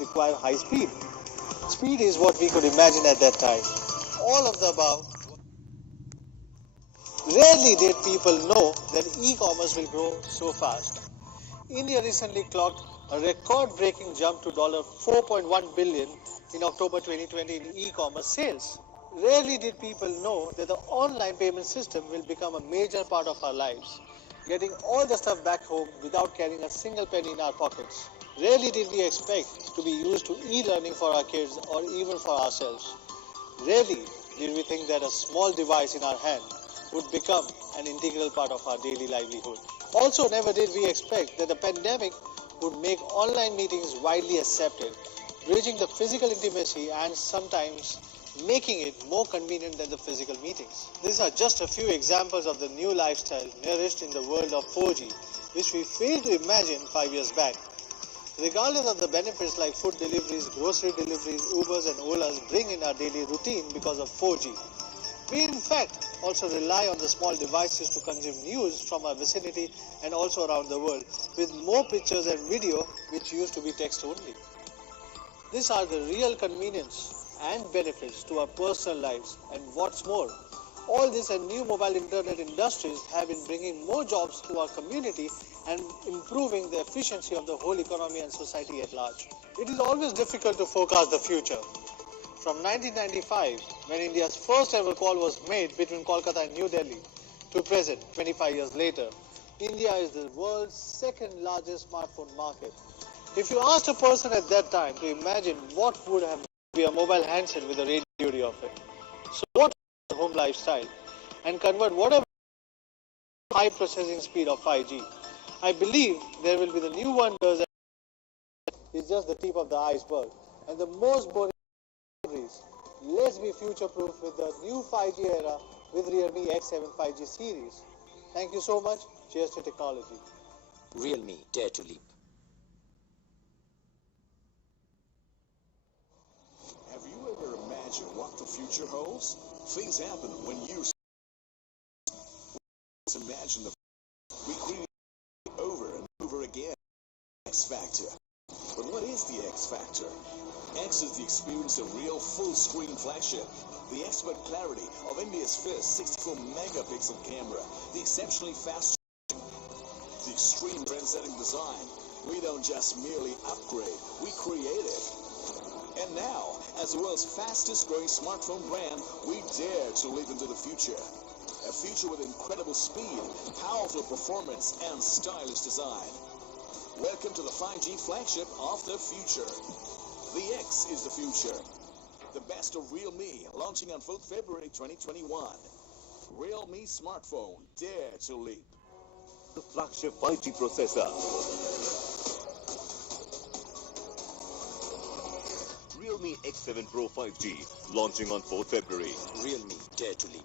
require high speed. Speed is what we could imagine at that time. All of the above. Rarely did people know that e-commerce will grow so fast. India recently clocked a record-breaking jump to $4.1 billion in October 2020 in e-commerce sales. Rarely did people know that the online payment system will become a major part of our lives, getting all the stuff back home without carrying a single penny in our pockets. Rarely did we expect to be used to e-learning for our kids or even for ourselves. Rarely did we think that a small device in our hand would become an integral part of our daily livelihood. Also, never did we expect that the pandemic would make online meetings widely accepted, bridging the physical intimacy and sometimes making it more convenient than the physical meetings. These are just a few examples of the new lifestyle nourished in the world of 4G, which we failed to imagine 5 years back. Regardless of the benefits like food deliveries, grocery deliveries, Ubers and Olas bring in our daily routine because of 4G, we in fact also rely on the small devices to consume news from our vicinity and also around the world, with more pictures and video which used to be text only. These are the real convenience and benefits to our personal lives, and what's more, all this and new mobile internet industries have been bringing more jobs to our community and improving the efficiency of the whole economy and society at large. It is always difficult to forecast the future. From 1995, when India's first ever call was made between Kolkata and New Delhi, to present, 25 years later, India is the world's second largest smartphone market. If you asked a person at that time to imagine what would have been a mobile handset with a radio of it, so what is the home lifestyle, and convert whatever high processing speed of 5G, I believe there will be the new wonders that is just the tip of the iceberg and the most boring. Let's be future-proof with the new 5G era with Realme X7 5G series. Thank you so much. Cheers to technology. Realme, dare to leap. Have you ever imagined what the future holds? Things happen when you imagine the we create over and over again. X Factor. But what is the X Factor? X is the experience of real full-screen flagship, the expert clarity of India's first 64-megapixel camera, the exceptionally fast charging, the extreme trend-setting design. We don't just merely upgrade, we create it. And now, as the world's fastest-growing smartphone brand, we dare to leap into the future. A future with incredible speed, powerful performance, and stylish design. Welcome to the 5G flagship of the future. The X is the future. The best of Realme, launching on 4th February 2021. Realme smartphone, dare to leap. The flagship 5G processor. Realme X7 Pro 5G, launching on 4th February. Realme, dare to leap.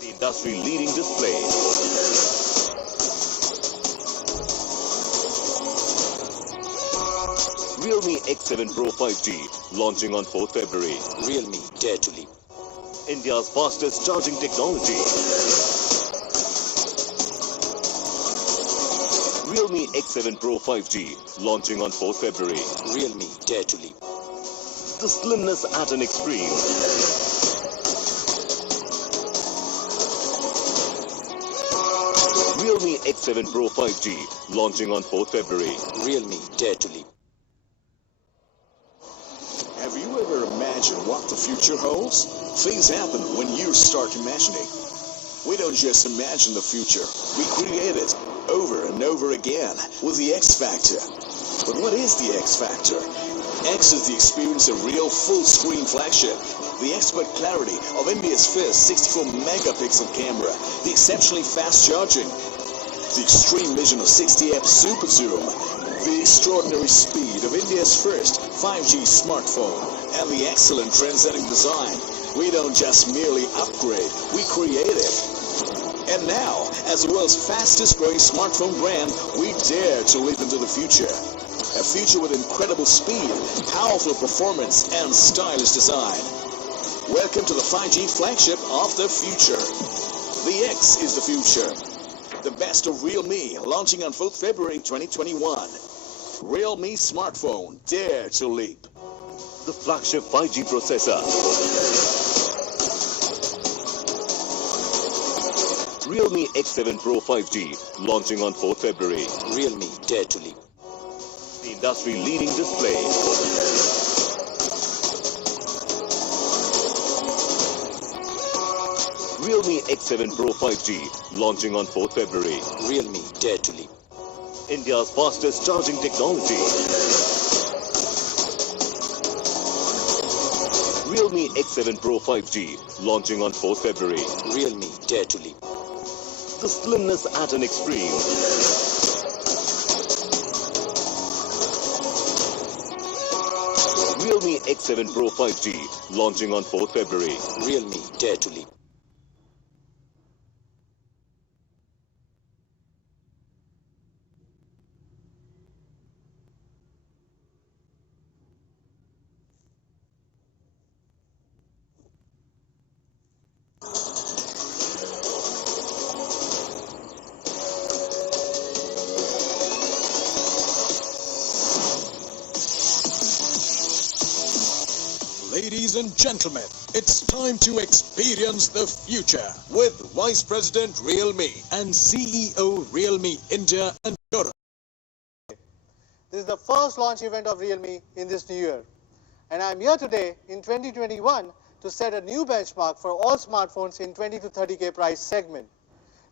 The industry-leading display. Realme X7 Pro 5G, launching on 4th February. Realme, dare to leap. India's fastest charging technology. Realme X7 Pro 5G, launching on 4th February. Realme, dare to leap. The slimness at an extreme. Realme X7 Pro 5G, launching on 4th February. Realme, dare to leap. Have you ever imagined what the future holds? Things happen when you start imagining. We don't just imagine the future, we create it over and over again with the X Factor. But what is the X Factor? X is the experience of real full-screen flagship, the expert clarity of India's first 64-megapixel camera, the exceptionally fast charging, the extreme vision of 60x super zoom, the extraordinary speed of India's first 5G smartphone, and the excellent trend-setting design. We don't just merely upgrade, we create it. And now, as the world's fastest-growing smartphone brand, we dare to leap into the future. A future with incredible speed, powerful performance, and stylish design. Welcome to the 5G flagship of the future. The X is the future. The best of Realme, launching on 4th February 2021. Realme smartphone, dare to leap. The flagship 5G processor. Realme X7 Pro 5G, launching on 4th February. Realme Dare to Leap. The industry-leading display. Realme X7 Pro 5G, launching on 4th February. Realme Dare to Leap. India's fastest charging technology. Realme X7 Pro 5G, launching on 4th February. Realme Dare to Leap. The slimness at an extreme. Realme X7 Pro 5G, launching on 4th February. Realme Dare to Leap. Ladies and gentlemen, it's time to experience the future with Vice President Realme and CEO Realme India and Europe. This is the first launch event of Realme in this new year. And I'm here today in 2021 to set a new benchmark for all smartphones in 20 to 30K price segment.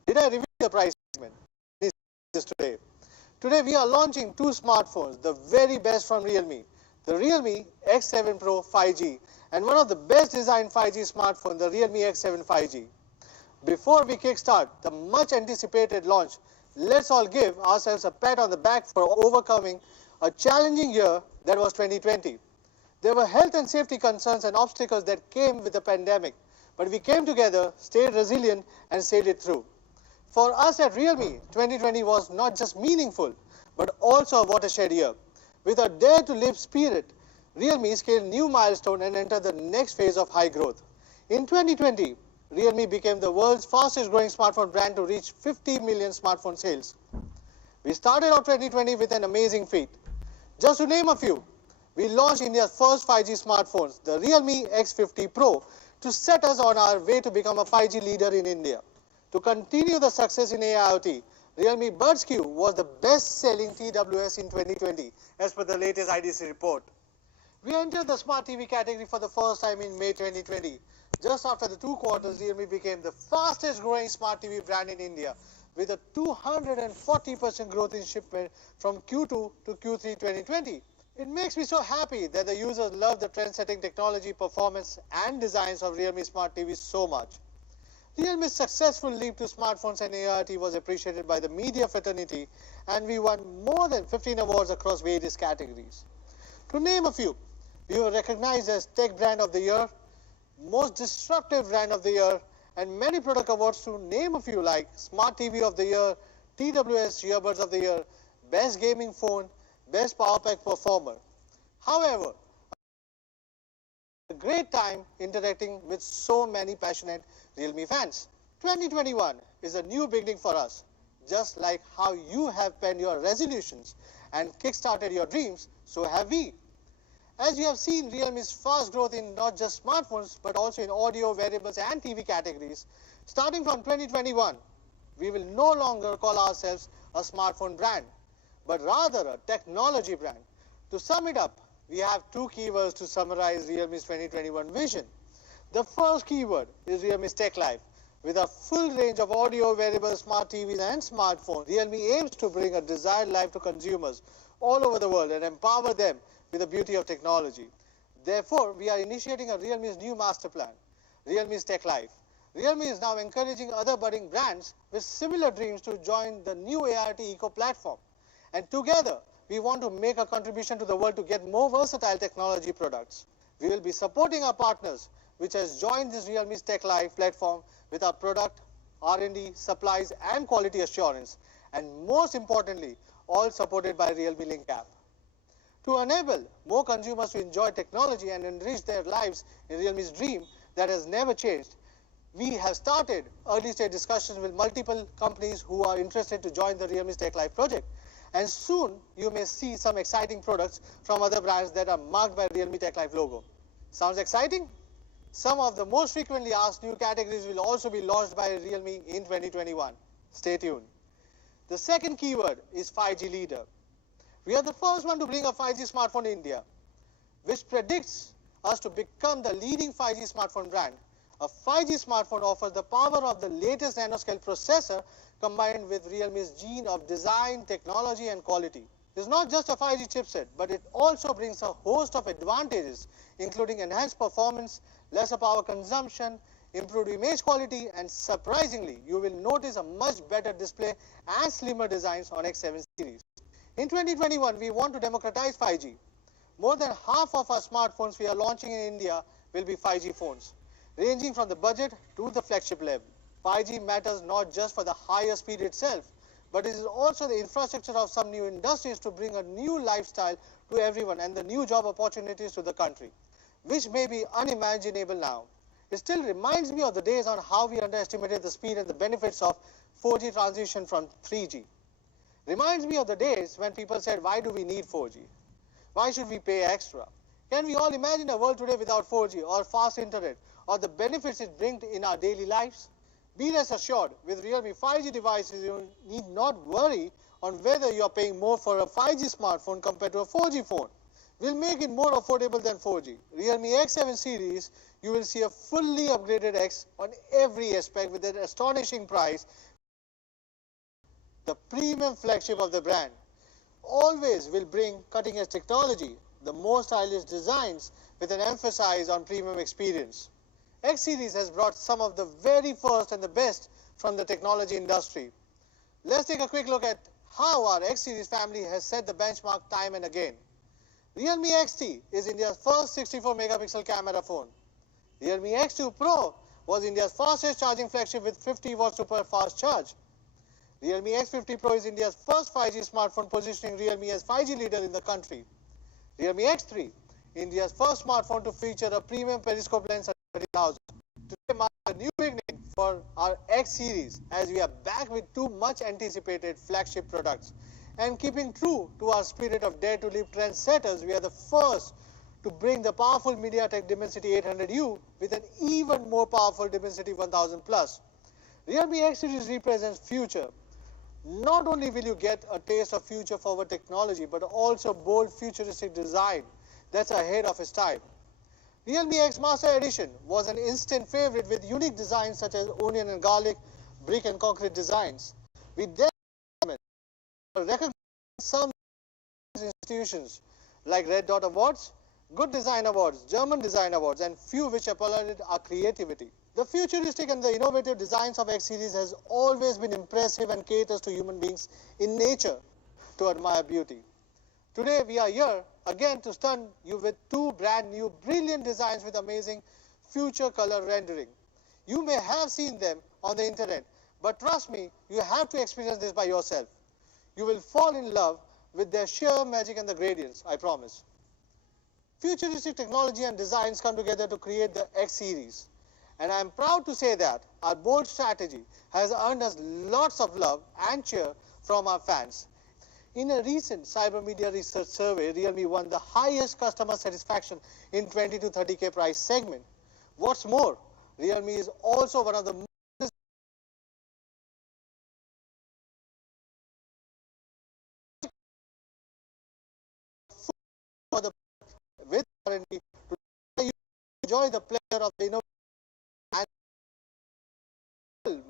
Did I reveal the price segment? This today. Today we are launching two smartphones, the very best from Realme. The Realme X7 Pro 5G and one of the best designed 5G smartphone, the Realme X7 5G. Before we kickstart the much anticipated launch, let's all give ourselves a pat on the back for overcoming a challenging year that was 2020. There were health and safety concerns and obstacles that came with the pandemic, but we came together, stayed resilient and sailed it through. For us at Realme, 2020 was not just meaningful, but also a watershed year. With a dare to live spirit, Realme scaled new milestone and entered the next phase of high growth. In 2020, Realme became the world's fastest growing smartphone brand to reach 50 million smartphone sales. We started out 2020 with an amazing feat. Just to name a few, we launched India's first 5G smartphones, the Realme X50 Pro, to set us on our way to become a 5G leader in India. To continue the success in AIoT, Realme Buds Q was the best-selling TWS in 2020, as per the latest IDC report. We entered the smart TV category for the first time in May 2020. Just after the 2 quarters, Realme became the fastest-growing smart TV brand in India, with a 240% growth in shipment from Q2 to Q3 2020. It makes me so happy that the users love the trend-setting technology, performance, and designs of Realme smart TVs so much. Realme's successful leap to smartphones and AIoT was appreciated by the media fraternity, and we won more than 15 awards across various categories. To name a few, we were recognized as Tech Brand of the Year, Most Disruptive Brand of the Year, and many product awards to name a few like Smart TV of the Year, TWS Earbuds of the Year, Best Gaming Phone, Best Power Pack Performer. However, a great time interacting with so many passionate Realme fans. 2021 is a new beginning for us. Just like how you have penned your resolutions and kickstarted your dreams, so have we. As you have seen Realme's fast growth in not just smartphones, but also in audio, wearables and TV categories, starting from 2021, we will no longer call ourselves a smartphone brand, but rather a technology brand. To sum it up, we have two keywords to summarize Realme's 2021 vision. The first keyword is Realme's Tech Life. With a full range of audio, wearables, smart TVs and smartphones, Realme aims to bring a desired life to consumers all over the world and empower them with the beauty of technology. Therefore, we are initiating a Realme's new master plan, Realme's Tech Life. Realme is now encouraging other budding brands with similar dreams to join the new AIoT eco-platform. And together, we want to make a contribution to the world to get more versatile technology products. We will be supporting our partners, which has joined this Realme's Tech Life platform with our product, R&D, supplies and quality assurance. And most importantly, all supported by Realme Link app. To enable more consumers to enjoy technology and enrich their lives in Realme's dream that has never changed, we have started early stage discussions with multiple companies who are interested to join the Realme's Tech Life project. And soon, you may see some exciting products from other brands that are marked by Realme Tech Life logo. Sounds exciting? Some of the most frequently asked new categories will also be launched by Realme in 2021. Stay tuned. The second keyword is 5G leader. We are the first one to bring a 5G smartphone in India, which predicts us to become the leading 5G smartphone brand. A 5G smartphone offers the power of the latest nanoscale processor combined with Realme's gene of design, technology and quality. It's not just a 5G chipset, but it also brings a host of advantages, including enhanced performance, lesser power consumption, improved image quality, and surprisingly, you will notice a much better display and slimmer designs on X7 series. In 2021, we want to democratize 5G. More than half of our smartphones we are launching in India will be 5G phones, ranging from the budget to the flagship level. 5G matters not just for the higher speed itself, but it is also the infrastructure of some new industries to bring a new lifestyle to everyone and the new job opportunities to the country, which may be unimaginable now. It still reminds me of the days on how we underestimated the speed and the benefits of 4G transition from 3G. Reminds me of the days when people said, why do we need 4G? Why should we pay extra? Can we all imagine a world today without 4G or fast internet or the benefits it brings in our daily lives? Be rest assured, with Realme 5G devices, you need not worry on whether you are paying more for a 5G smartphone compared to a 4G phone. We'll make it more affordable than 4G. Realme X7 series, you will see a fully upgraded X on every aspect with an astonishing price. The premium flagship of the brand always will bring cutting-edge technology, the most stylish designs with an emphasis on premium experience. X series has brought some of the very first and the best from the technology industry. Let's take a quick look at how our X series family has set the benchmark time and again. Realme X3 is India's first 64 megapixel camera phone. Realme X2 Pro was India's fastest charging flagship with 50 watt super fast charge. Realme X50 Pro is India's first 5G smartphone, positioning Realme as 5G leader in the country. Realme X3, India's first smartphone to feature a premium periscope lens at 30,000. Today marks a new beginning for our X series as we are back with two much anticipated flagship products. And keeping true to our spirit of dare to live trendsetters, we are the first to bring the powerful MediaTek Dimensity 800U with an even more powerful Dimensity 1000 Plus. Realme X series represents future. Not only will you get a taste of future forward technology, but also bold futuristic design that's ahead of its time. Realme X Master Edition was an instant favorite with unique designs such as onion and garlic, brick and concrete designs. We then recognize some institutions like Red Dot Awards, Good Design Awards, German Design Awards, and few which applauded our creativity. The futuristic and the innovative designs of X series has always been impressive and caters to human beings in nature to admire beauty. Today we are here again to stun you with two brand new brilliant designs with amazing future color rendering. You may have seen them on the internet, but trust me, you have to experience this by yourself. You will fall in love with their sheer magic and the gradients, I promise. Futuristic technology and designs come together to create the X series. And I am proud to say that our bold strategy has earned us lots of love and cheer from our fans. In a recent cyber media research survey, Realme won the highest customer satisfaction in 20 to 30K price segment. What's more, Realme is also one of the most for the with R&D to enjoy the pleasure of the innovation and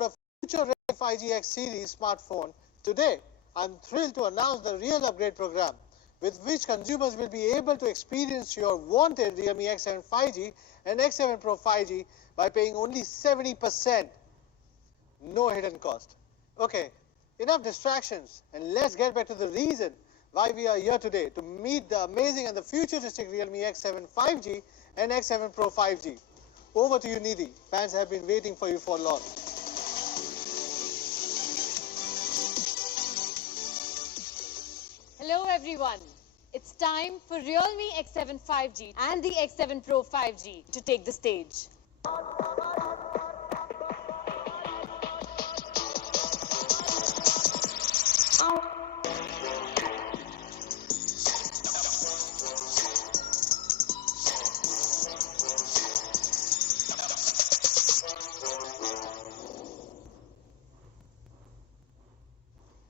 a future 5G X series smartphone. Today, I'm thrilled to announce the Real Upgrade program, with which consumers will be able to experience your wanted Realme X7 5G and X7 Pro 5G by paying only 70%. No hidden cost. Okay, enough distractions, and let's get back to the reason why we are here today, to meet the amazing and the futuristic Realme X7 5G and X7 Pro 5G. Over to you, Nidhi. Fans have been waiting for you for long. Hello everyone. It's time for Realme X7 5G and the X7 Pro 5G to take the stage.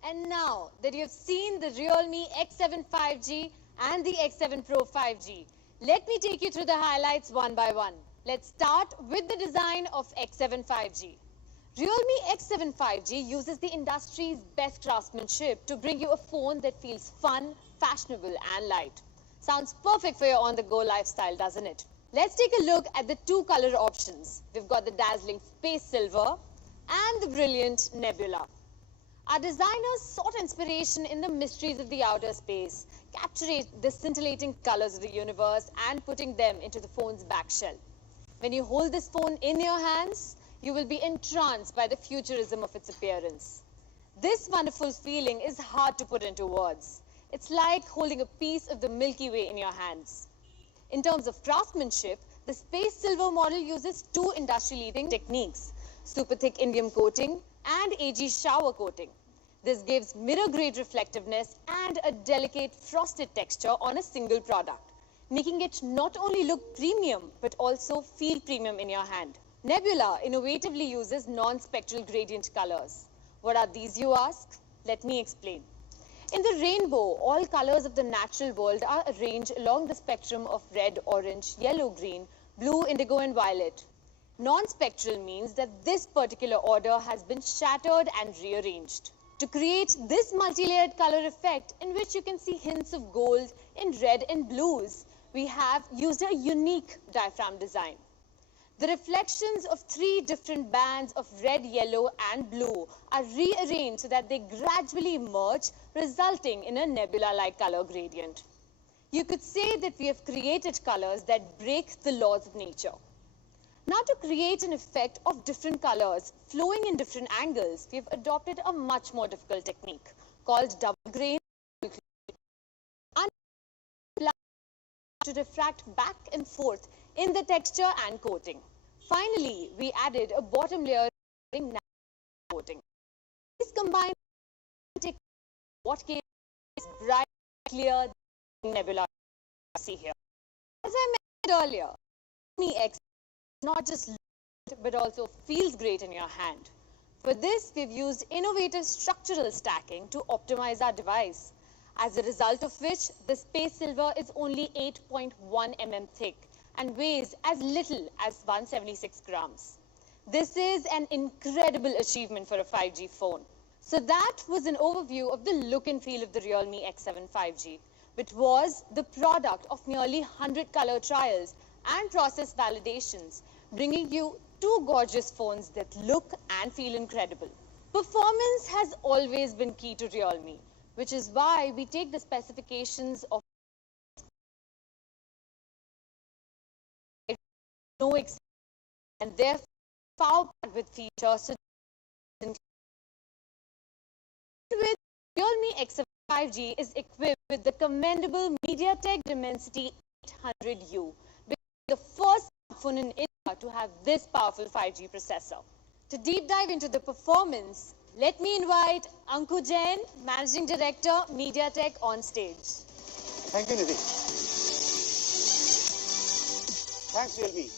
And now that you've seen the Realme X7 5G and the X7 Pro 5G, let me take you through the highlights one by one. Let's start with the design of X7 5G. Realme X7 5G uses the industry's best craftsmanship to bring you a phone that feels fun, fashionable and light. Sounds perfect for your on-the-go lifestyle, doesn't it? Let's take a look at the two color options. We've got the dazzling Space Silver and the brilliant Nebula. Our designers sought inspiration in the mysteries of the outer space, capturing the scintillating colors of the universe and putting them into the phone's back shell. When you hold this phone in your hands, you will be entranced by the futurism of its appearance. This wonderful feeling is hard to put into words. It's like holding a piece of the Milky Way in your hands. In terms of craftsmanship, the Space Silver model uses two industry-leading techniques: super thick indium coating and AG shower coating. This gives mirror-grade reflectiveness and a delicate frosted texture on a single product, making it not only look premium but also feel premium in your hand. Nebula innovatively uses non-spectral gradient colors. What are these, you ask? Let me explain. In the rainbow, all colors of the natural world are arranged along the spectrum of red, orange, yellow, green, blue, indigo and violet. Non-spectral means that this particular order has been shattered and rearranged. To create this multi-layered color effect in which you can see hints of gold in red and blues, we have used a unique diaphragm design. The reflections of three different bands of red, yellow and blue are rearranged so that they gradually merge, resulting in a nebula-like color gradient. You could say that we have created colors that break the laws of nature. Now, to create an effect of different colors flowing in different angles, we have adopted a much more difficult technique called double grain to refract back and forth in the texture and coating. Finally, we added a bottom layer coating. These combined what came bright, clear nebula see here. As I mentioned earlier, Realme X not just looks but also feels great in your hand. For this, we've used innovative structural stacking to optimize our device, as a result of which the Space Silver is only 8.1 mm thick and weighs as little as 176 grams. This is an incredible achievement for a 5G phone. So that was an overview of the look and feel of the Realme X7 5G, which was the product of nearly 100 color trials and process validations, bringing you two gorgeous phones that look and feel incredible. Performance has always been key to Realme, which is why we take the specifications of no exception, and therefore power with features with Realme X7 5G is equipped with the commendable MediaTek Dimensity 800U, the first smartphone in India to have this powerful 5G processor. To deep dive into the performance, let me invite Anku Jain, Managing Director, MediaTek, on stage. Thank you, Nidhi. Thanks, Realme.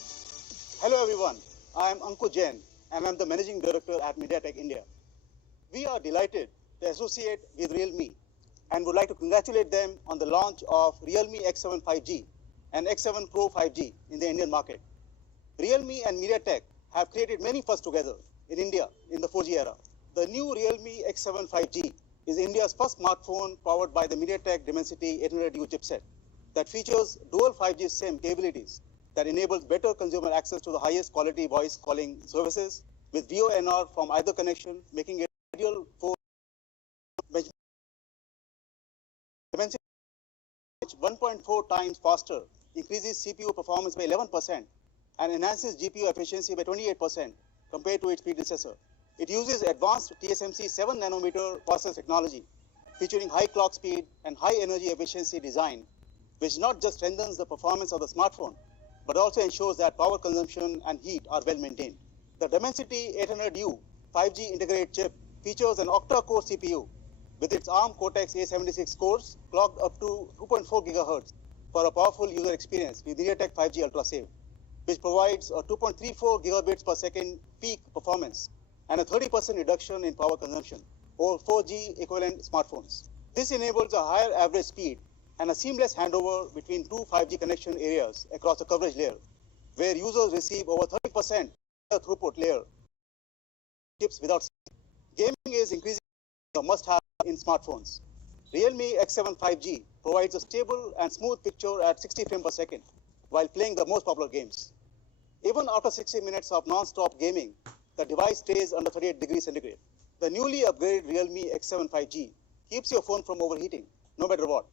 Hello, everyone. I am Anku Jain, and I'm the Managing Director at MediaTek India. We are delighted to associate with Realme and would like to congratulate them on the launch of Realme X7 5G and X7 Pro 5G in the Indian market. Realme and MediaTek have created many firsts together in India in the 4G era. The new Realme X7 5G is India's first smartphone powered by the MediaTek Dimensity 800U chipset that features dual 5G SIM capabilities that enables better consumer access to the highest quality voice calling services with VoNR from either connection, making it ideal for Dimensity 1.4 times faster, increases CPU performance by 11% and enhances GPU efficiency by 28% compared to its predecessor. It uses advanced TSMC 7 nanometer process technology, featuring high clock speed and high energy efficiency design, which not just strengthens the performance of the smartphone, but also ensures that power consumption and heat are well maintained. The Dimensity 800U 5G integrated chip features an octa-core CPU with its ARM Cortex-A76 cores clocked up to 2.4 GHz for a powerful user experience with MediaTek 5G Ultra Save, which provides a 2.34 gigabits per second peak performance and a 30% reduction in power consumption or 4G equivalent smartphones. This enables a higher average speed and a seamless handover between two 5G connection areas across the coverage layer, where users receive over 30% throughput layer chips without. Gaming is increasingly a must-have in smartphones. Realme X7 5G provides a stable and smooth picture at 60 frames per second while playing the most popular games. Even after 60 minutes of non-stop gaming, the device stays under 38 degrees centigrade. The newly upgraded Realme X7 5G keeps your phone from overheating, no matter what.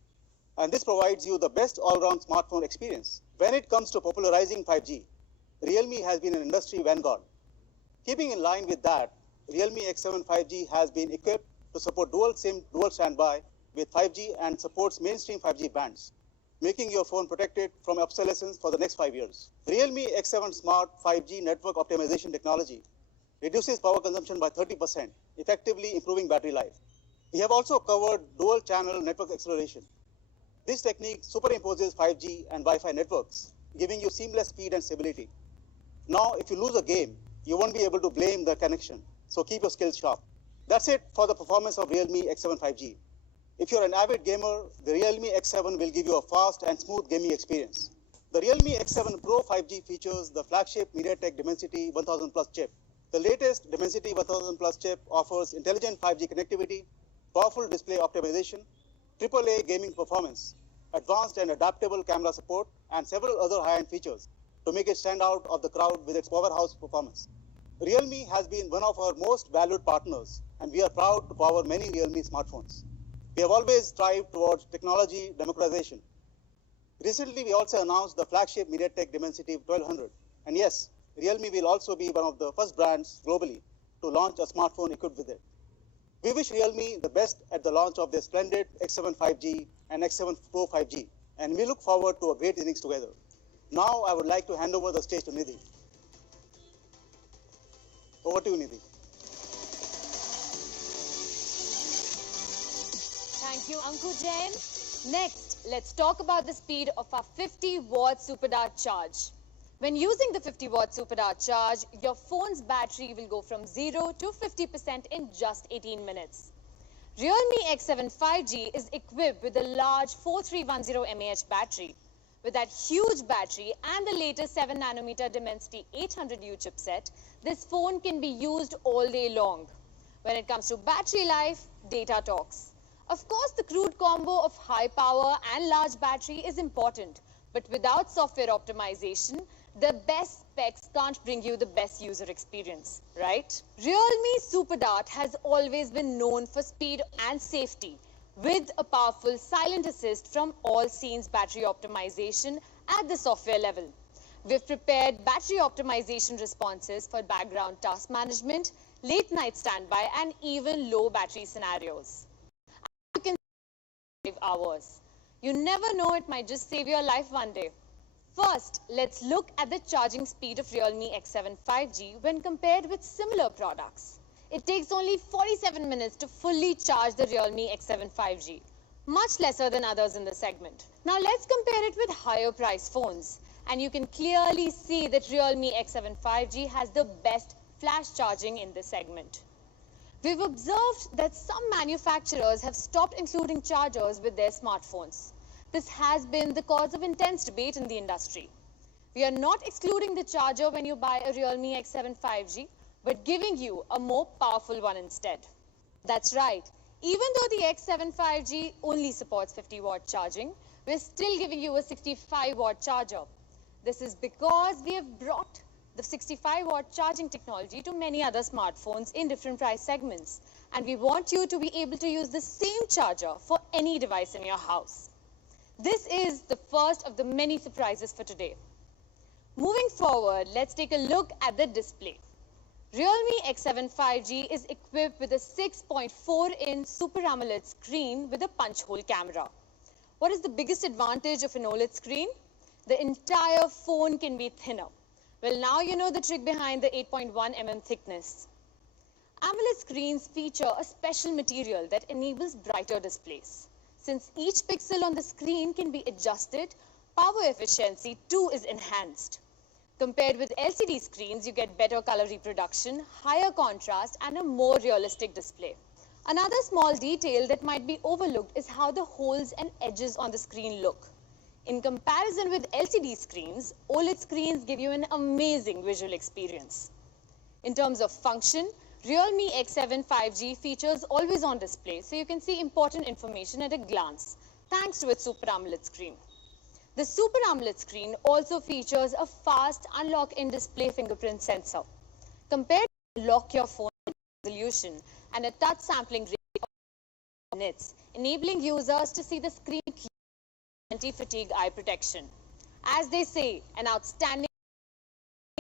And this provides you the best all-round smartphone experience. When it comes to popularizing 5G, Realme has been an industry vanguard. Keeping in line with that, Realme X7 5G has been equipped to support dual SIM, dual standby with 5G and supports mainstream 5G bands, making your phone protected from obsolescence for the next 5 years. Realme X7 Smart 5G network optimization technology reduces power consumption by 30%, effectively improving battery life. We have also covered dual channel network acceleration. This technique superimposes 5G and Wi-Fi networks, giving you seamless speed and stability. Now, if you lose a game, you won't be able to blame the connection, so keep your skills sharp. That's it for the performance of Realme X7 5G. If you're an avid gamer, the Realme X7 will give you a fast and smooth gaming experience. The Realme X7 Pro 5G features the flagship MediaTek Dimensity 1000 Plus chip. The latest Dimensity 1000 Plus chip offers intelligent 5G connectivity, powerful display optimization, AAA gaming performance, advanced and adaptable camera support, and several other high-end features to make it stand out of the crowd with its powerhouse performance. Realme has been one of our most valued partners, and we are proud to power many Realme smartphones. We have always strived towards technology democratization. Recently, we also announced the flagship MediaTek Dimensity 1200. And yes, Realme will also be one of the first brands globally to launch a smartphone equipped with it. We wish Realme the best at the launch of their splendid X7 5G and X7 Pro 5G, and we look forward to a great innings together. Now, I would like to hand over the stage to Nidhi. Over to you, Nidhi. Thank you, Anku Jain. Next, let's talk about the speed of our 50-watt super dart charge. When using the 50-watt super dart charge, your phone's battery will go from 0 to 50% in just 18 minutes. Realme X7 5G is equipped with a large 4310 mAh battery. With that huge battery and the latest 7nm Dimensity 800U chipset, this phone can be used all day long. When it comes to battery life, data talks. Of course, the crude combo of high power and large battery is important, but without software optimization, the best specs can't bring you the best user experience, right? Realme Super Dart has always been known for speed and safety, with a powerful silent assist from all scenes battery optimization at the software level. We've prepared battery optimization responses for background task management, late night standby, and even low battery scenarios. You can save 5 hours. You never know, it might just save your life one day. First, let's look at the charging speed of Realme X7 5G when compared with similar products. It takes only 47 minutes to fully charge the Realme X7 5G, much lesser than others in the segment. Now let's compare it with higher price phones, and you can clearly see that Realme X7 5G has the best flash charging in this segment. We've observed that some manufacturers have stopped including chargers with their smartphones. This has been the cause of intense debate in the industry. We are not excluding the charger when you buy a Realme X7 5G, but giving you a more powerful one instead. That's right. Even though the X7 5G only supports 50-watt charging, we're still giving you a 65-watt charger. This is because we have brought the 65-watt charging technology to many other smartphones in different price segments, and we want you to be able to use the same charger for any device in your house. This is the first of the many surprises for today. Moving forward, let's take a look at the display. Realme X7 5G is equipped with a 6.4-inch Super AMOLED screen with a punch hole camera. What is the biggest advantage of an OLED screen? The entire phone can be thinner. Well, now you know the trick behind the 8.1 mm thickness. AMOLED screens feature a special material that enables brighter displays. Since each pixel on the screen can be adjusted, power efficiency too is enhanced. Compared with LCD screens, you get better color reproduction, higher contrast, and a more realistic display. Another small detail that might be overlooked is how the holes and edges on the screen look. In comparison with LCD screens, OLED screens give you an amazing visual experience. In terms of function, Realme X7 5G features always-on display, so you can see important information at a glance, thanks to its Super AMOLED screen. The Super AMOLED screen also features a fast unlock in-display fingerprint sensor. Compared to lock your phone resolution and a touch sampling rate of minutes, enabling users to see the screen clearly. Anti-fatigue eye protection. As they say, an outstanding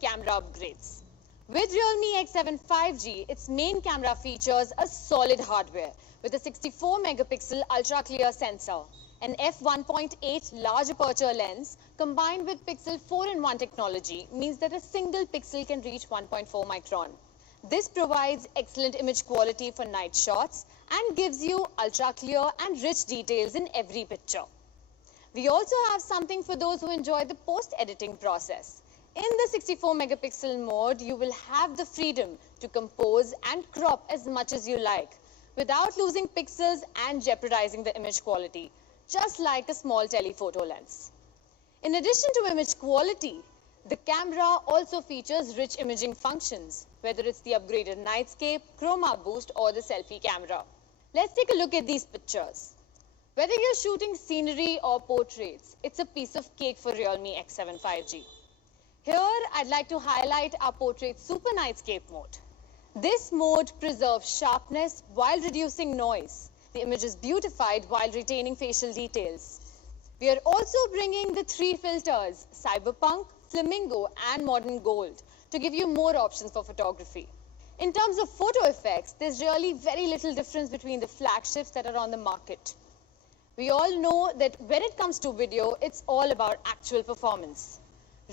camera upgrades. With Realme X7 5G, its main camera features a solid hardware with a 64 megapixel ultra clear sensor, an f1.8 large aperture lens combined with Pixel 4-in-1 technology means that a single pixel can reach 1.4 micron. This provides excellent image quality for night shots and gives you ultra clear and rich details in every picture. We also have something for those who enjoy the post-editing process. In the 64 megapixel mode, you will have the freedom to compose and crop as much as you like without losing pixels and jeopardizing the image quality, just like a small telephoto lens. In addition to image quality, the camera also features rich imaging functions, whether it's the upgraded Nightscape, Chroma Boost or the selfie camera. Let's take a look at these pictures. Whether you're shooting scenery or portraits, it's a piece of cake for Realme X7 5G. Here, I'd like to highlight our Portrait Super Nightscape mode. This mode preserves sharpness while reducing noise. The image is beautified while retaining facial details. We are also bringing the 3 filters, Cyberpunk, Flamingo and Modern Gold, to give you more options for photography. In terms of photo effects, there's really very little difference between the flagships that are on the market. We all know that when it comes to video, it's all about actual performance.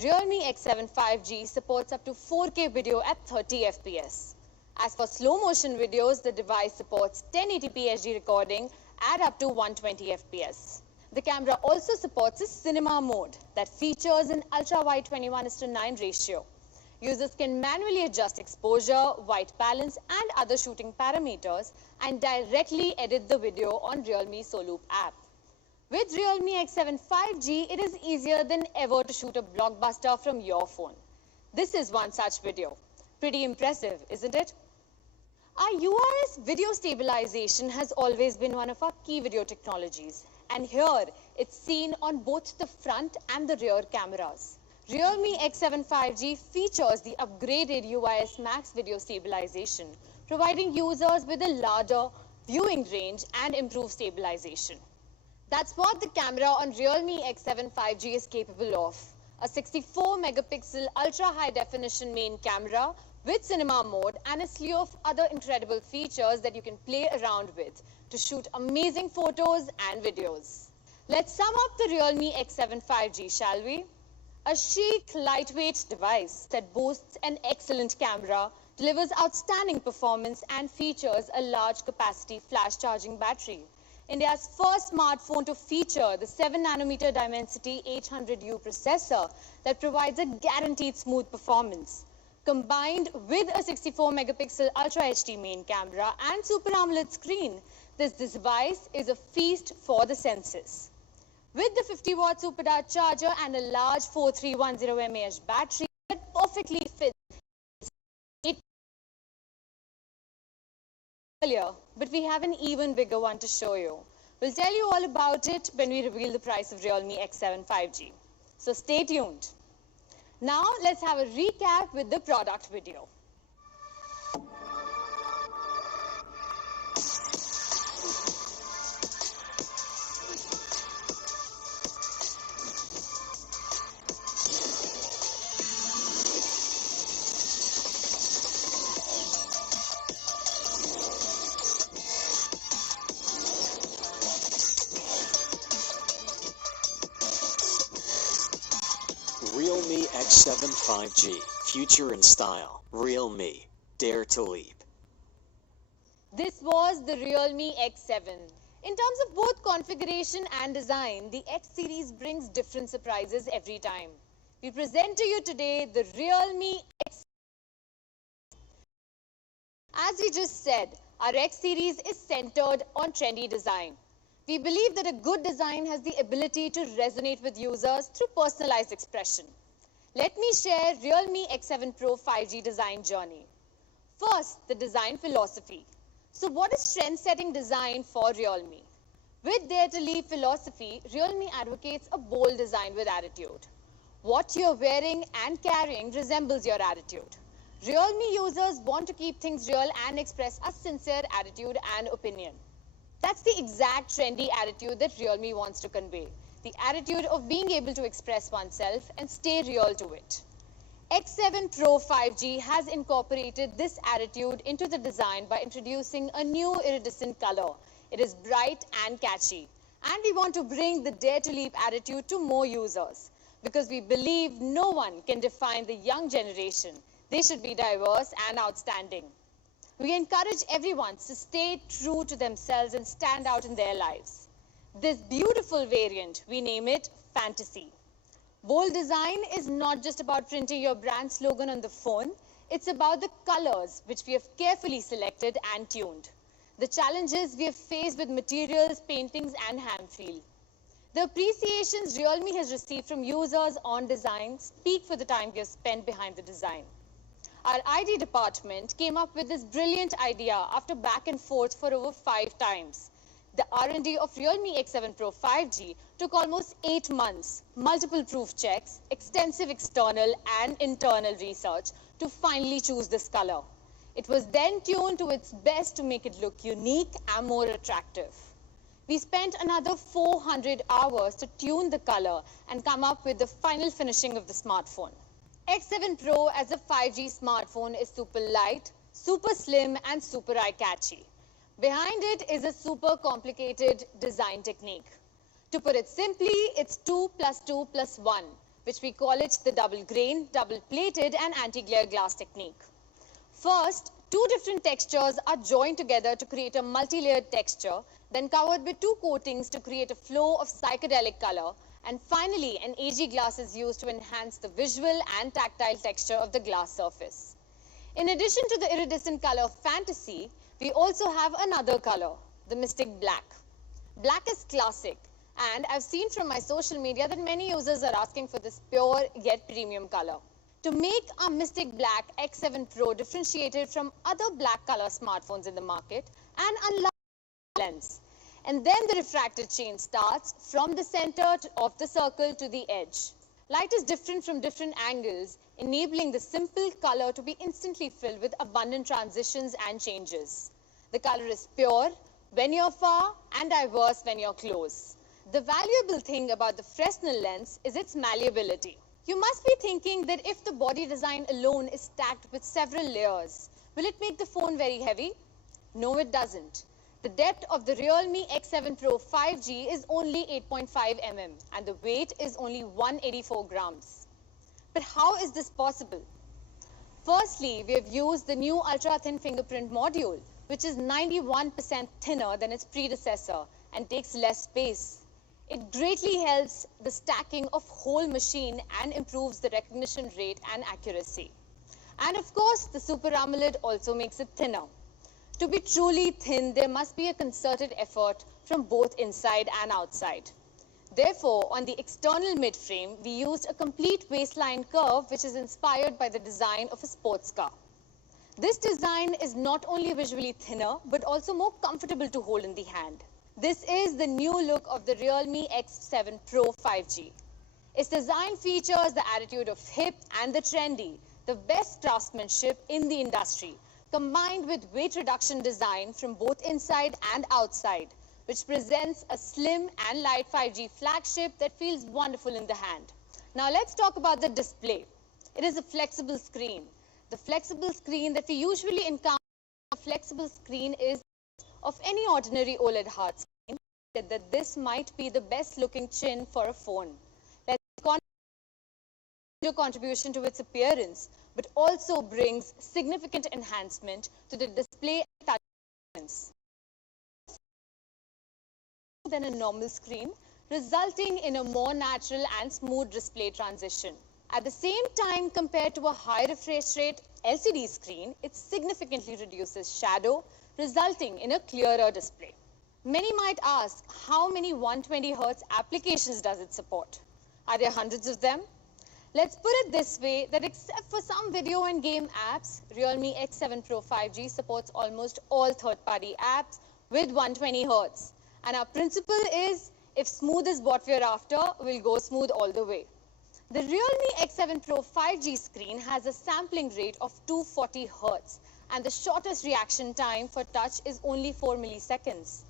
Realme X7 5G supports up to 4K video at 30 FPS. As for slow motion videos, the device supports 1080p HD recording at up to 120 FPS. The camera also supports a cinema mode that features an ultra-wide 21:9 ratio. Users can manually adjust exposure, white balance and other shooting parameters and directly edit the video on Realme Soloop app. With Realme X7 5G, it is easier than ever to shoot a blockbuster from your phone. This is one such video. Pretty impressive, isn't it? Our URS video stabilization has always been one of our key video technologies. And here, it's seen on both the front and the rear cameras. Realme X7 5G features the upgraded UIS Max video stabilization, providing users with a larger viewing range and improved stabilization. That's what the camera on Realme X7 5G is capable of. A 64 megapixel ultra high definition main camera with cinema mode and a slew of other incredible features that you can play around with to shoot amazing photos and videos. Let's sum up the Realme X7 5G, shall we? A chic, lightweight device that boasts an excellent camera, delivers outstanding performance and features a large capacity flash charging battery. India's first smartphone to feature the 7nm Dimensity 800U processor that provides a guaranteed smooth performance. Combined with a 64 megapixel Ultra HD main camera and Super AMOLED screen, this device is a feast for the senses. With the 50-watt supercharged charger and a large 4310 mAh battery that perfectly fits it earlier, but we have an even bigger one to show you. We'll tell you all about it when we reveal the price of Realme X7 5G. So stay tuned. Now let's have a recap with the product video. Realme X7 5G. Future in style. Realme. Dare to leap. This was the Realme X7. In terms of both configuration and design, the X series brings different surprises every time. We present to you today the Realme X7. As we just said, Our X series is centered on trendy design. We believe that a good design has the ability to resonate with users through personalized expression. Let me share Realme X7 Pro 5G design journey. First, the design philosophy. So what is trend-setting design for Realme? With Dare to Leave philosophy, Realme advocates a bold design with attitude. What you're wearing and carrying resembles your attitude. Realme users want to keep things real and express a sincere attitude and opinion. That's the exact trendy attitude that Realme wants to convey. The attitude of being able to express oneself and stay real to it. X7 Pro 5G has incorporated this attitude into the design by introducing a new iridescent color. It is bright and catchy. And we want to bring the Dare to Leap attitude to more users because we believe no one can define the young generation. They should be diverse and outstanding. We encourage everyone to stay true to themselves and stand out in their lives. This beautiful variant, we name it Fantasy. Bold design is not just about printing your brand slogan on the phone. It's about the colors which we have carefully selected and tuned. The challenges we have faced with materials, paintings, and hand feel. The appreciations Realme has received from users on design speak for the time we have spent behind the design. Our ID department came up with this brilliant idea after back and forth for over 5 times. The R&D of Realme X7 Pro 5G took almost 8 months, multiple proof checks, extensive external and internal research to finally choose this color. It was then tuned to its best to make it look unique and more attractive. We spent another 400 hours to tune the color and come up with the final finishing of the smartphone. X7 Pro as a 5G smartphone is super light, super slim, and super eye-catchy. Behind it is a super complicated design technique. To put it simply, it's 2 + 2 + 1, which we call it the double grain, double plated, and anti-glare glass technique. First, 2 different textures are joined together to create a multi-layered texture, then covered with 2 coatings to create a flow of psychedelic color, and finally, an AG glass is used to enhance the visual and tactile texture of the glass surface. In addition to the iridescent color Fantasy, we also have another color, the Mystic Black. Black is classic, and I've seen from my social media that many users are asking for this pure yet premium color. To make our Mystic Black X7 Pro differentiated from other black color smartphones in the market and unlike lens. And then the refracted chain starts from the center of the circle to the edge. Light is different from different angles, enabling the simple color to be instantly filled with abundant transitions and changes. The color is pure when you're far and diverse when you're close. The valuable thing about the Fresnel lens is its malleability. You must be thinking that if the body design alone is stacked with several layers, will it make the phone very heavy? No, it doesn't. The depth of the Realme X7 Pro 5G is only 8.5 mm and the weight is only 184 grams. But how is this possible? Firstly, we have used the new ultra-thin fingerprint module, which is 91% thinner than its predecessor and takes less space. It greatly helps the stacking of whole machine and improves the recognition rate and accuracy. And of course, the Super AMOLED also makes it thinner. To be truly thin, there must be a concerted effort from both inside and outside. Therefore, on the external midframe, we used a complete waistline curve which is inspired by the design of a sports car. This design is not only visually thinner, but also more comfortable to hold in the hand. This is the new look of the Realme X7 Pro 5G. Its design features the attitude of hip and the trendy, the best craftsmanship in the industry, combined with weight reduction design from both inside and outside, which presents a slim and light 5G flagship that feels wonderful in the hand. Now let's talk about the display. It is a flexible screen. The flexible screen that we usually encounter, a flexible screen is of any ordinary OLED hard screen, that this might be the best looking chin for a phone. Let's contribution to its appearance, but also brings significant enhancement to the display and touch experience than a normal screen, resulting in a more natural and smooth display transition. At the same time, compared to a high refresh rate LCD screen, it significantly reduces shadow, resulting in a clearer display. Many might ask, how many 120Hz applications does it support? Are there hundreds of them? Let's put it this way, that except for some video and game apps, Realme X7 Pro 5G supports almost all third-party apps with 120Hz. And our principle is, if smooth is what we're after, we'll go smooth all the way. The Realme X7 Pro 5G screen has a sampling rate of 240 Hz, and the shortest reaction time for touch is only 4 milliseconds.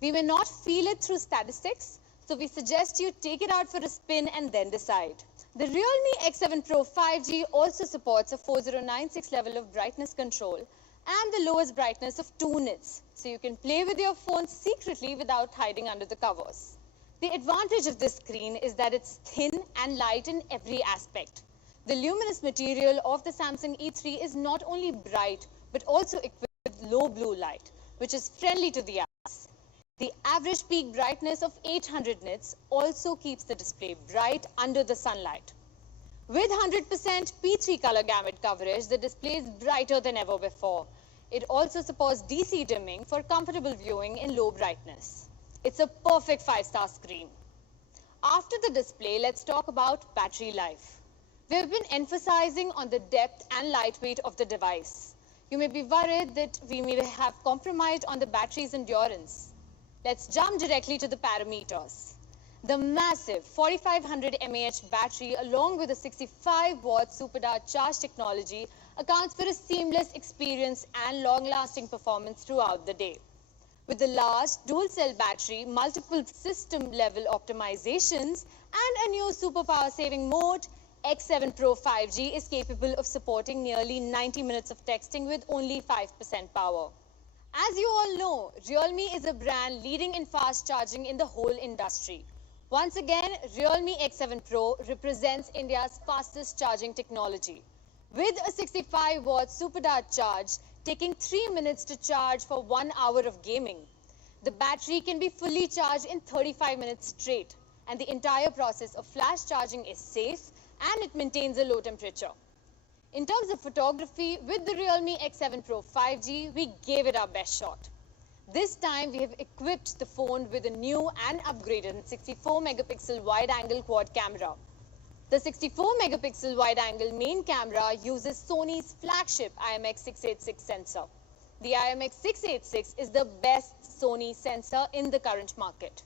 We may not feel it through statistics, so we suggest you take it out for a spin and then decide. The Realme X7 Pro 5G also supports a 4096 level of brightness control and the lowest brightness of 2 nits, so you can play with your phone secretly without hiding under the covers. The advantage of this screen is that it's thin and light in every aspect. The luminous material of the Samsung E3 is not only bright, but also equipped with low blue light, which is friendly to the eyes. The average peak brightness of 800 nits also keeps the display bright under the sunlight. With 100% P3 color gamut coverage, the display is brighter than ever before. It also supports DC dimming for comfortable viewing in low brightness. It's a perfect 5-star screen. After the display, let's talk about battery life. We've been emphasizing on the depth and lightweight of the device. You may be worried that we may have compromised on the battery's endurance. Let's jump directly to the parameters. The massive 4500 mAh battery along with a 65-watt supercharged charge technology accounts for a seamless experience and long-lasting performance throughout the day. With the large dual-cell battery, multiple system-level optimizations, and a new super power-saving mode, X7 Pro 5G is capable of supporting nearly 90 minutes of texting with only 5% power. As you all know, Realme is a brand leading in fast charging in the whole industry. Once again, Realme X7 Pro represents India's fastest charging technology. With a 65-watt supercharged charge, taking 3 minutes to charge for 1 hour of gaming. The battery can be fully charged in 35 minutes straight, and the entire process of flash charging is safe and it maintains a low temperature. In terms of photography, with the Realme X7 Pro 5G, we gave it our best shot. This time, we have equipped the phone with a new and upgraded 64-megapixel wide-angle quad camera. The 64-megapixel wide-angle main camera uses Sony's flagship IMX686 sensor. The IMX686 is the best Sony sensor in the current market.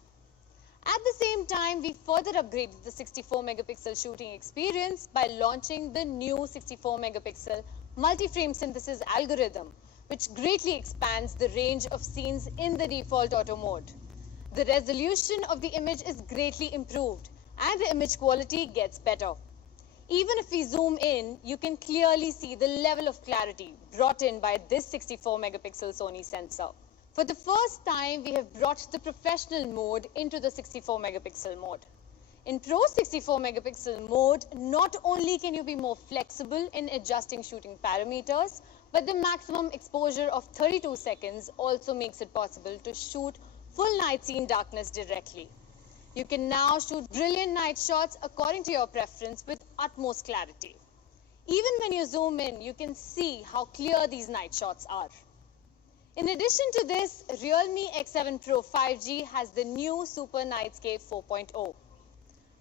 At the same time, we further upgraded the 64-megapixel shooting experience by launching the new 64-megapixel multi-frame synthesis algorithm, which greatly expands the range of scenes in the default auto mode. The resolution of the image is greatly improved, and the image quality gets better. Even if we zoom in, you can clearly see the level of clarity brought in by this 64-megapixel Sony sensor. For the first time, we have brought the professional mode into the 64-megapixel mode. In Pro 64-megapixel mode, not only can you be more flexible in adjusting shooting parameters, but the maximum exposure of 32 seconds also makes it possible to shoot full night scene darkness directly. You can now shoot brilliant night shots according to your preference with utmost clarity. Even when you zoom in, you can see how clear these night shots are. In addition to this, Realme X7 Pro 5G has the new Super Nightscape 4.0.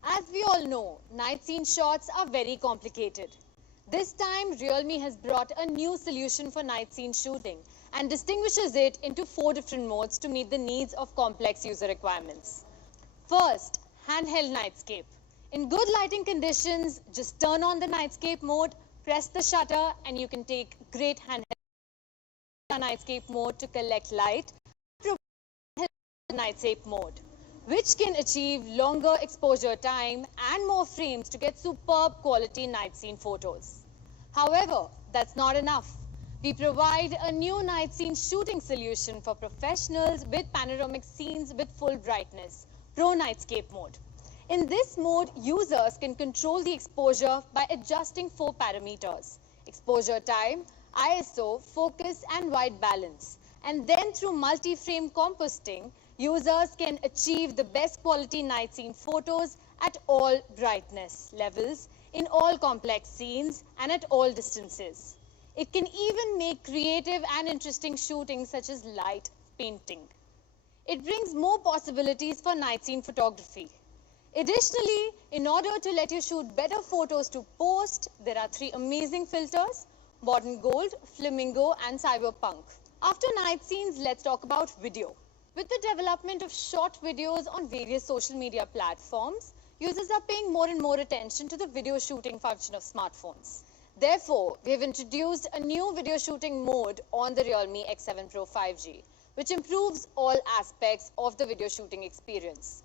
As we all know, night scene shots are very complicated. This time, Realme has brought a new solution for night scene shooting and distinguishes it into 4 different modes to meet the needs of complex user requirements. First, handheld Nightscape. In good lighting conditions, just turn on the Nightscape mode, press the shutter, and you can take great handheld Nightscape mode to collect light and provide Nightscape mode, which can achieve longer exposure time and more frames to get superb quality night scene photos. However, that's not enough. We provide a new night scene shooting solution for professionals with panoramic scenes with full brightness, Pro Nightscape mode. In this mode, users can control the exposure by adjusting 4 parameters: exposure time, ISO, focus, and white balance. And then through multi-frame composting, users can achieve the best quality night scene photos at all brightness levels in all complex scenes and at all distances. It can even make creative and interesting shooting such as light painting. It brings more possibilities for night scene photography. Additionally, in order to let you shoot better photos to post, there are 3 amazing filters: Modern Gold, Flamingo and Cyberpunk. After night scenes, let's talk about video. With the development of short videos on various social media platforms, users are paying more and more attention to the video shooting function of smartphones. Therefore, we have introduced a new video shooting mode on the Realme X7 Pro 5G, which improves all aspects of the video shooting experience.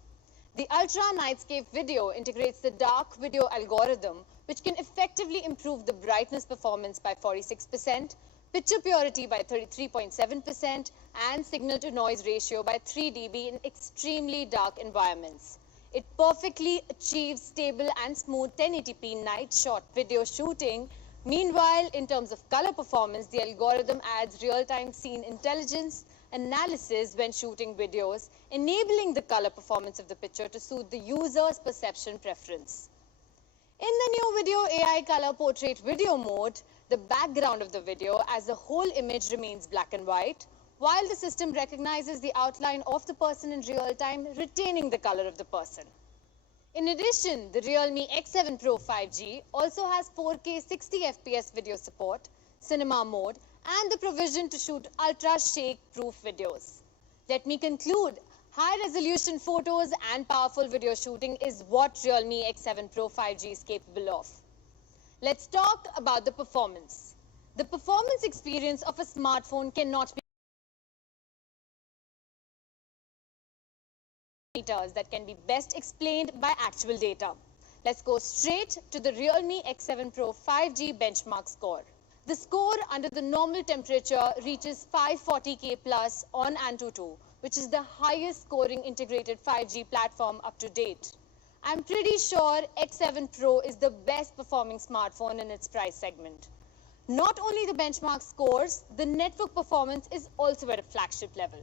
The Ultra Nightscape video integrates the dark video algorithm, which can effectively improve the brightness performance by 46%, picture purity by 33.7%, and signal-to-noise ratio by 3 dB in extremely dark environments. It perfectly achieves stable and smooth 1080p night shot video shooting. Meanwhile, in terms of color performance, the algorithm adds real-time scene intelligence analysis when shooting videos, enabling the color performance of the picture to suit the user's perception preference. In the new Video AI Color Portrait Video mode, the background of the video as a whole image remains black and white, while the system recognizes the outline of the person in real time, retaining the color of the person. In addition, the Realme X7 Pro 5G also has 4K 60fps video support, cinema mode, and the provision to shoot ultra shake-proof videos. Let me conclude, high-resolution photos and powerful video shooting is what Realme X7 Pro 5G is capable of. Let's talk about the performance. The performance experience of a smartphone cannot be that can be best explained by actual data. Let's go straight to the Realme X7 Pro 5G benchmark score. The score under the normal temperature reaches 540K plus on Antutu, which is the highest scoring integrated 5G platform up to date. I'm pretty sure X7 Pro is the best performing smartphone in its price segment. Not only the benchmark scores, the network performance is also at a flagship level.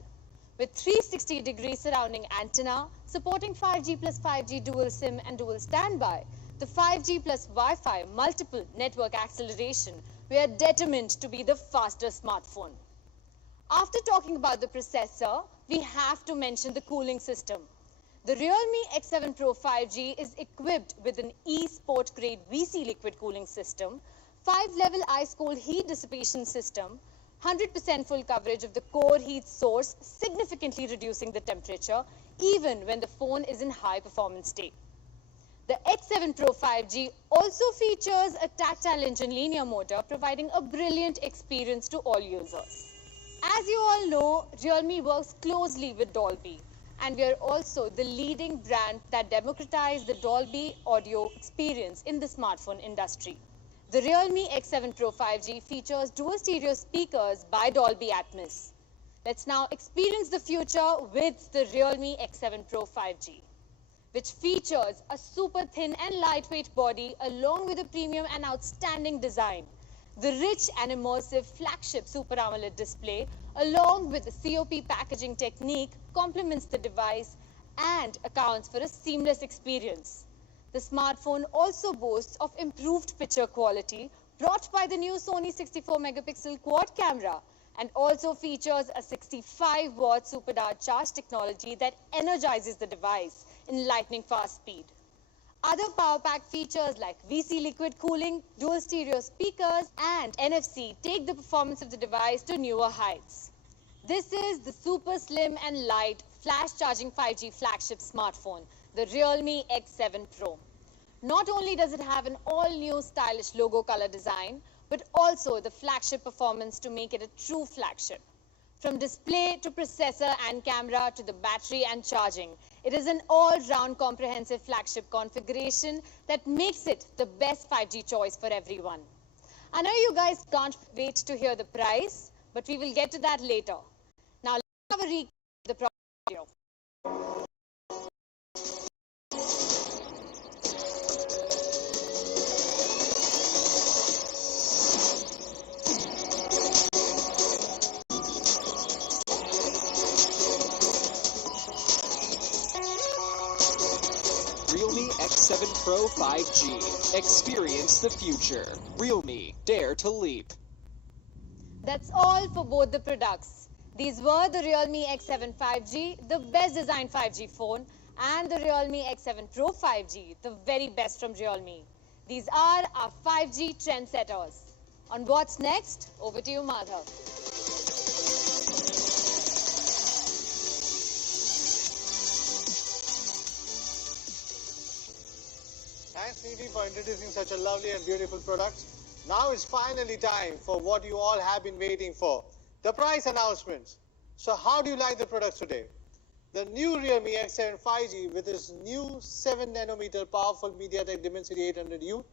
With 360-degree surrounding antenna, supporting 5G plus 5G dual SIM and dual standby, the 5G plus Wi-Fi multiple network acceleration, we are determined to be the fastest smartphone. After talking about the processor, we have to mention the cooling system. The Realme X7 Pro 5G is equipped with an e-sport grade VC liquid cooling system, 5-level ice cold heat dissipation system, 100% full coverage of the core heat source, significantly reducing the temperature even when the phone is in high performance state. The X7 Pro 5G also features a tactile engine linear motor, providing a brilliant experience to all users. As you all know, Realme works closely with Dolby, and we are also the leading brand that democratized the Dolby audio experience in the smartphone industry. The Realme X7 Pro 5G features dual stereo speakers by Dolby Atmos. Let's now experience the future with the Realme X7 Pro 5G, which features a super thin and lightweight body along with a premium and outstanding design. The rich and immersive flagship Super AMOLED display along with the COP packaging technique complements the device and accounts for a seamless experience. The smartphone also boasts of improved picture quality brought by the new Sony 64-megapixel quad camera, and also features a 65-watt super dart charge technology that energizes the device in lightning fast speed. Other power pack features like VC liquid cooling, dual stereo speakers, and NFC take the performance of the device to newer heights. This is the super slim and light flash charging 5G flagship smartphone, the Realme X7 Pro. Not only does it have an all-new stylish logo color design, but also the flagship performance to make it a true flagship. From display to processor and camera to the battery and charging, it is an all-round comprehensive flagship configuration that makes it the best 5G choice for everyone. I know you guys can't wait to hear the price, but we will get to that later. Now let's have a recap of the product video. Realme X7 Pro 5G. Experience the future. Realme, dare to leap. That's all for both the products. These were the Realme X7 5G, the best designed 5G phone, and the Realme X7 Pro 5G, the very best from Realme. These are our 5G trendsetters. On what's next, over to you, Madhav. Thanks, Nidhi, for introducing such a lovely and beautiful product. Now it's finally time for what you all have been waiting for, the price announcements. So how do you like the products today? The new Realme X7 5G with its new 7nm powerful MediaTek Dimensity 800U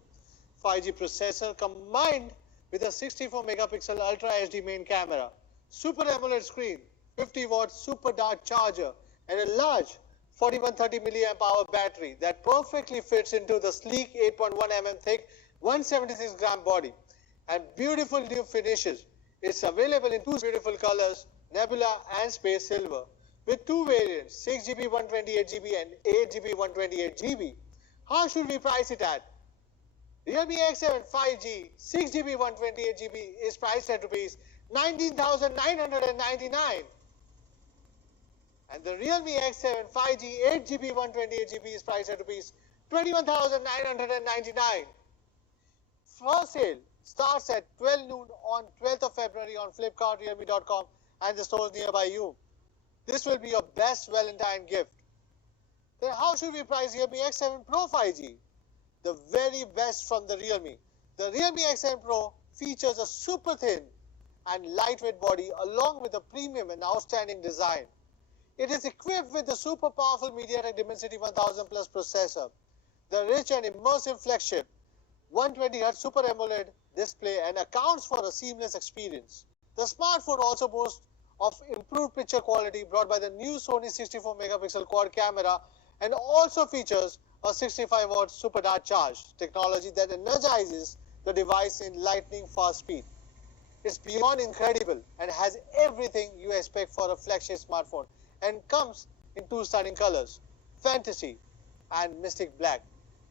5G processor combined with a 64 megapixel Ultra HD main camera, Super AMOLED screen, 50 watt super dart charger, and a large 4130 milliamp hour battery that perfectly fits into the sleek 8.1 mm thick 176 gram body and beautiful new finishes. It's available in two beautiful colors, Nebula and Space Silver, with two variants, 6GB 128GB and 8GB 128GB. How should we price it at? Realme X7 5G 6GB 128GB is priced at Rs 19,999. And the Realme X7 5G 8GB 128GB is priced at Rs 21,999. First sale starts at 12 noon on 12th of February on Flipkart, Realme.com and the stores nearby you. This will be your best Valentine gift. Then how should we price Realme X7 Pro 5G? The very best from the Realme. The Realme X7 Pro features a super thin and lightweight body along with a premium and outstanding design. It is equipped with the super powerful MediaTek Dimensity 1000 Plus processor, the rich and immersive flagship 120Hz Super AMOLED display, and accounts for a seamless experience. The smartphone also boasts of improved picture quality brought by the new Sony 64 megapixel quad camera and also features a 65 watt super dart charge technology that energizes the device in lightning fast speed. It's beyond incredible and has everything you expect for a flagship smartphone and comes in two stunning colors, Fantasy and Mystic Black,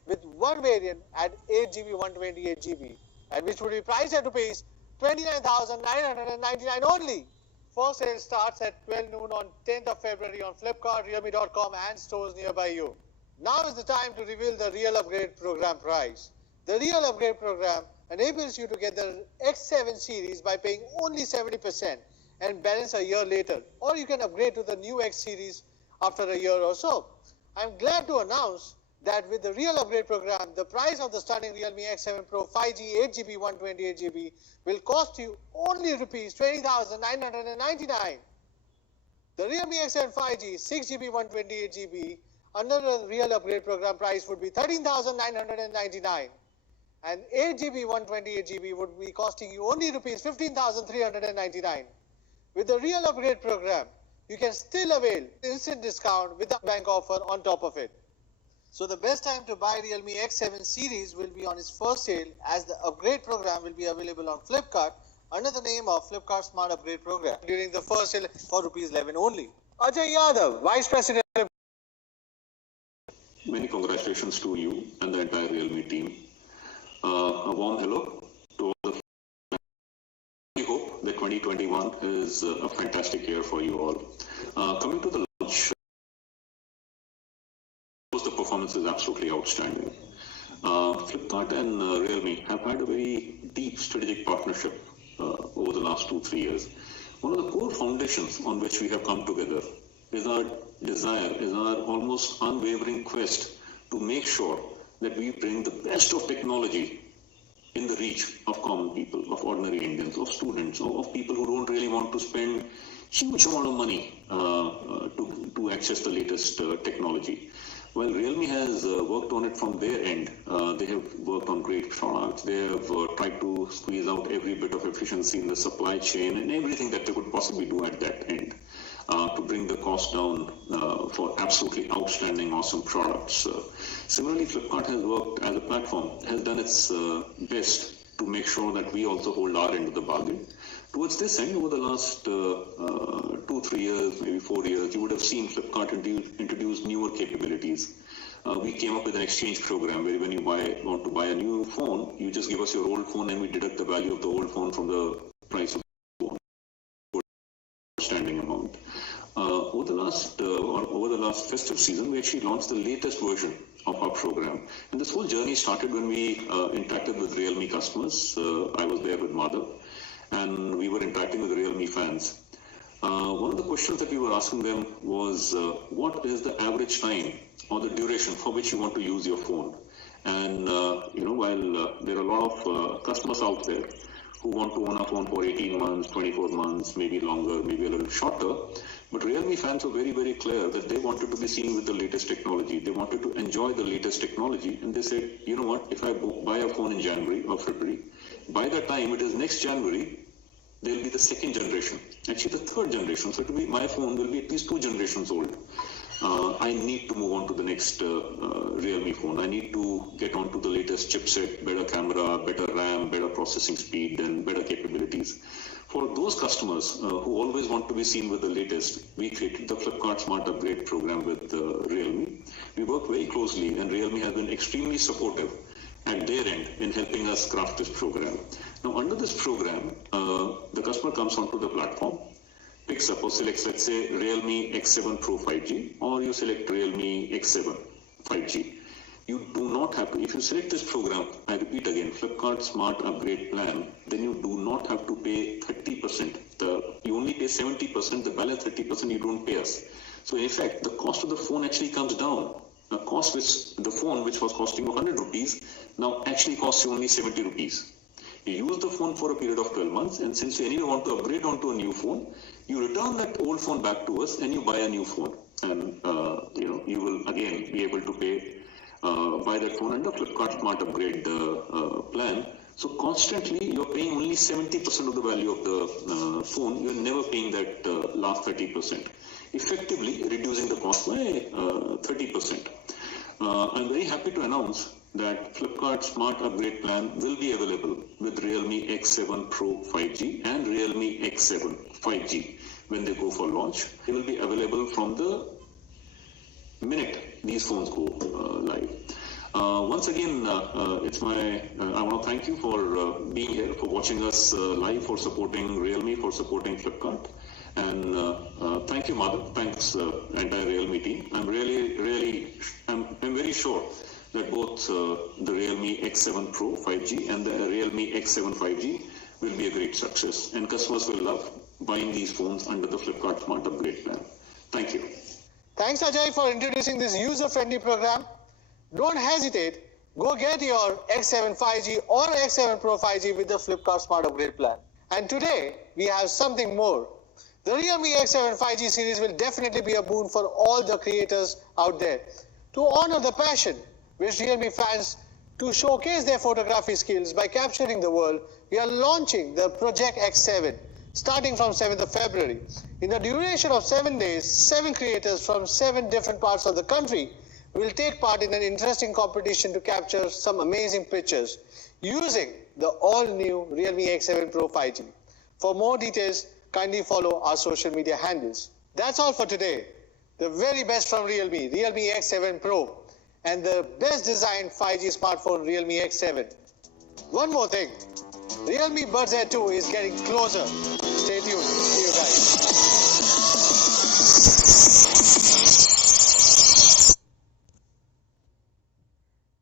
with one variant at 8GB 128GB and which would be priced at Rs 29,999 only. First sale starts at 12 noon on 10th of February on Flipkart, Realme.com and stores nearby you. Now is the time to reveal the Real Upgrade Program price. The Real Upgrade Program enables you to get the X7 series by paying only 70% and balance a year later, or you can upgrade to the new X series after a year or so. I'm glad to announce that with the Real Upgrade Program, the price of the stunning Realme X7 Pro 5G 8GB 128GB will cost you only Rs 20,999. The Realme X7 5G 6GB 128GB under the Real Upgrade Program price would be 13,999 and 8GB 128GB would be costing you only Rs 15,399. With the Real Upgrade Program, you can still avail instant discount with a bank offer on top of it. So the best time to buy Realme X7 series will be on its first sale, as the upgrade program will be available on Flipkart under the name of Flipkart Smart Upgrade Program during the first sale for Rs 11 only. Ajay Yadav, Vice President. Many congratulations to you and the entire Realme team. A warm hello to all the. We hope that 2021 is a fantastic year for you all. Coming to the launch, the performance is absolutely outstanding. Flipkart and Realme have had a very deep strategic partnership over the last 2-3 years. One of the core foundations on which we have come together is our desire, is our almost unwavering quest to make sure that we bring the best of technology in the reach of common people, of ordinary Indians, of students, of people who don't really want to spend huge amount of money to access the latest technology. Well, Realme has worked on it from their end. They have worked on great products. They have tried to squeeze out every bit of efficiency in the supply chain and everything that they could possibly do at that end to bring the cost down for absolutely outstanding, awesome products. Similarly, Flipkart has worked as a platform, has done its best to make sure that we also hold our end of the bargain. Towards this end, over the last 2-3 years, maybe 4 years, you would have seen Flipkart introduce newer capabilities. we came up with an exchange program where when you want to buy a new phone, you just give us your old phone and we deduct the value of the old phone from the price of the outstanding amount. Over the last festive season, we actually launched the latest version of our program. And this whole journey started when we interacted with Realme customers. I was there with Madhav, and we were interacting with Realme fans. One of the questions that we were asking them was, what is the average time or the duration for which you want to use your phone? And, while there are a lot of customers out there who want to own a phone for 18 months, 24 months, maybe longer, maybe a little shorter, but Realme fans were very, very clear that they wanted to be seen with the latest technology. They wanted to enjoy the latest technology. And they said, you know what, if I buy a phone in January or February, by the time it is next January, there will be the second generation, actually the third generation. So my phone will be at least 2 generations old. I need to move on to the next Realme phone. I need to get onto the latest chipset, better camera, better RAM, better processing speed, and better capabilities. For those customers who always want to be seen with the latest, we created the Flipkart Smart Upgrade program with Realme. We work very closely, and Realme has been extremely supportive at their end in helping us craft this program. Now, under this program, the customer comes onto the platform, picks up or selects, let's say, Realme X7 Pro 5G, or you select Realme X7 5G. You do not have to, if you select this program, I repeat again, Flipkart Smart Upgrade Plan, then you do not have to pay 30%. You only pay 70%, the balance 30% you don't pay us. So in effect, the cost of the phone actually comes down. The cost the phone which was costing you 100 rupees, now actually costs you only 70 rupees. You use the phone for a period of 12 months, and since you anyway want to upgrade onto a new phone, you return that old phone back to us and you buy a new phone. And you will again be able to buy that phone under Flipkart Smart Upgrade plan. So constantly you're paying only 70% of the value of the phone. You're never paying that last 30%, effectively reducing the cost by 30%. I'm very happy to announce that Flipkart Smart Upgrade Plan will be available with Realme X7 Pro 5G and Realme X7 5G when they go for launch. They will be available from the minute these phones go live. Once again, I want to thank you for being here, for watching us live, for supporting Realme, for supporting Flipkart. And thank you, Madhav. Thanks, entire Realme team. I'm very sure that both the Realme X7 Pro 5G and the Realme X7 5G will be a great success, and customers will love buying these phones under the Flipkart Smart Upgrade Plan. Thank you. Thanks, Ajay, for introducing this user-friendly program. Don't hesitate. Go get your X7 5G or X7 Pro 5G with the Flipkart Smart Upgrade Plan. And today, we have something more. The Realme X7 5G series will definitely be a boon for all the creators out there. To honor the passion which Realme fans to showcase their photography skills by capturing the world, we are launching the Project X7 starting from 7th of February. In the duration of 7 days, 7 creators from 7 different parts of the country will take part in an interesting competition to capture some amazing pictures using the all-new Realme X7 Pro 5G. For more details, kindly follow our social media handles. That's all for today. The very best from Realme X7 Pro, and the best designed 5G smartphone, Realme X7. One more thing, Realme Buds Air 2 is getting closer. Stay tuned. See you guys.